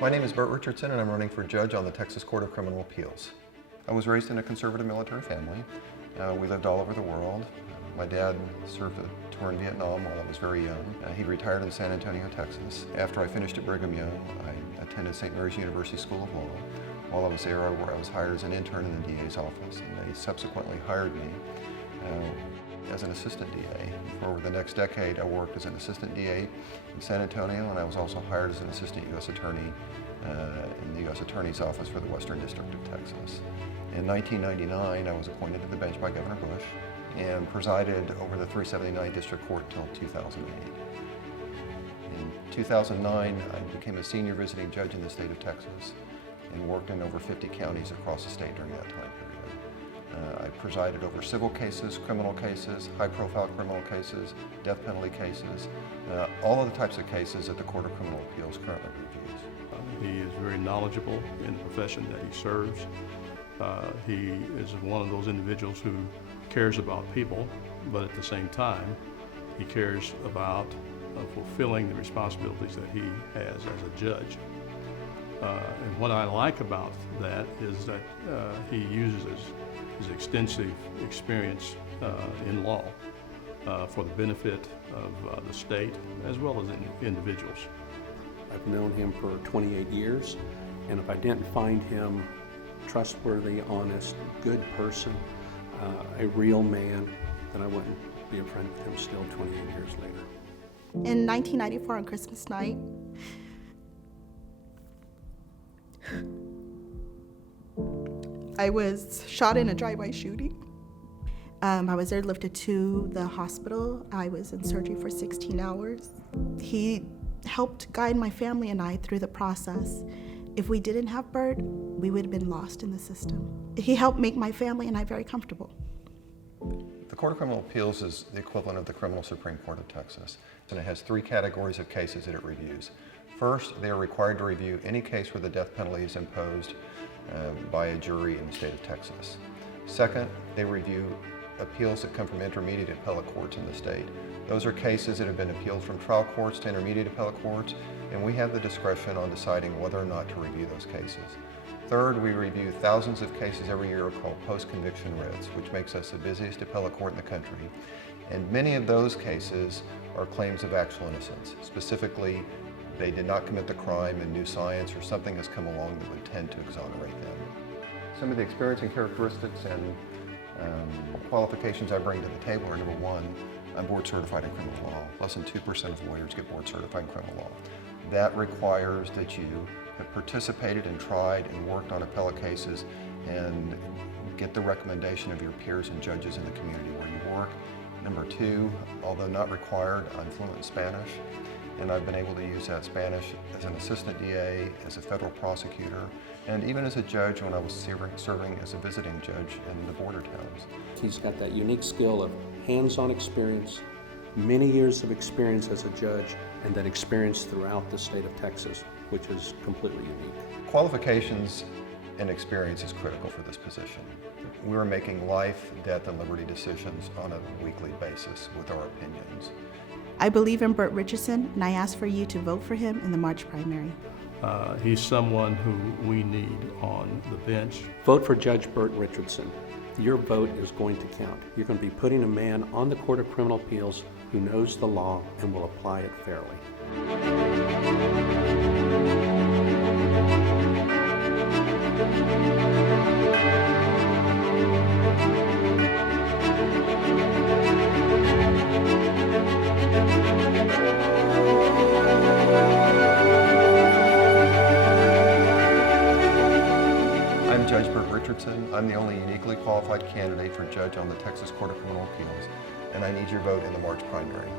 My name is Bert Richardson and I'm running for judge on the Texas Court of Criminal Appeals. I was raised in a conservative military family. We lived all over the world. My dad served a tour in Vietnam while I was very young. He retired in San Antonio, Texas. After I finished at Brigham Young, I attended St. Mary's University School of Law. While I was there, I was hired as an intern in the DA's office, and they subsequently hired me as an assistant DA. For over the next decade, I worked as an assistant DA in San Antonio, and I was also hired as an assistant U.S. attorney in the U.S. Attorney's Office for the Western District of Texas. In 1999, I was appointed to the bench by Governor Bush and presided over the 379 District Court until 2008. In 2009, I became a senior visiting judge in the state of Texas and worked in over 50 counties across the state during that time period. I presided over civil cases, criminal cases, high-profile criminal cases, death penalty cases, all of the types of cases that the Court of Criminal Appeals currently reviews. He is very knowledgeable in the profession that he serves. He is one of those individuals who cares about people, but at the same time, he cares about fulfilling the responsibilities that he has as a judge. And what I like about that is that he uses his extensive experience in law for the benefit of the state as well as individuals. I've known him for 28 years, and if I didn't find him trustworthy, honest, good person, a real man, then I wouldn't be a friend with him still 28 years later. In 1994 on Christmas night, I was shot in a drive-by shooting. I was airlifted to the hospital. I was in surgery for 16 hours. He helped guide my family and I through the process. If we didn't have Bert, we would have been lost in the system. He helped make my family and I very comfortable. The Court of Criminal Appeals is the equivalent of the Criminal Supreme Court of Texas, and it has three categories of cases that it reviews. First, they are required to review any case where the death penalty is imposed by a jury in the state of Texas. Second, they review appeals that come from intermediate appellate courts in the state. Those are cases that have been appealed from trial courts to intermediate appellate courts, and we have the discretion on deciding whether or not to review those cases. Third, we review thousands of cases every year called post-conviction writs, which makes us the busiest appellate court in the country. And many of those cases are claims of actual innocence. Specifically, they did not commit the crime in new science or something has come along that would tend to exonerate them. Some of the experience and characteristics and qualifications I bring to the table are: number one, I'm board certified in criminal law. Less than 2% of lawyers get board certified in criminal law. That requires that you have participated and tried and worked on appellate cases and get the recommendation of your peers and judges in the community where you work. Number two, although not required, I'm fluent in Spanish, and I've been able to use that Spanish as an assistant DA, as a federal prosecutor, and even as a judge when I was serving as a visiting judge in the border towns. He's got that unique skill of hands-on experience, many years of experience as a judge, and that experience throughout the state of Texas, which is completely unique. Qualifications and experience is critical for this position. We're making life, death, and liberty decisions on a weekly basis with our opinions. I believe in Bert Richardson, and I ask for you to vote for him in the March primary. He's someone who we need on the bench. Vote for Judge Bert Richardson. Your vote is going to count. You're going to be putting a man on the Court of Criminal Appeals who knows the law and will apply it fairly. I'm Judge Bert Richardson. I'm the only uniquely qualified candidate for judge on the Texas Court of Criminal Appeals, and I need your vote in the March primary.